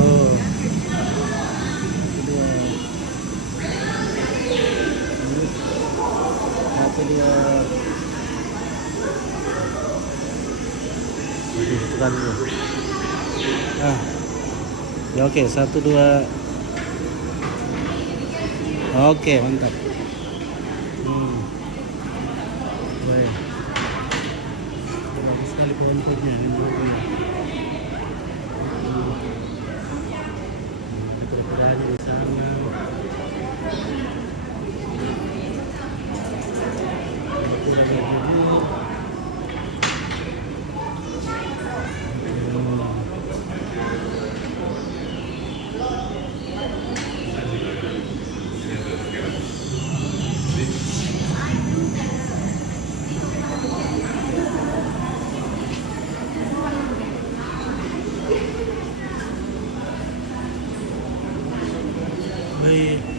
Oh, kedua. Satu dua. Oke, tekan dulu. Ya oke, satu dua. Oke, mantap. Baik. Bagus sekali pohon-pohonnya ini menurutnya. Daripada di sana. Itu lagi dulu. Baik.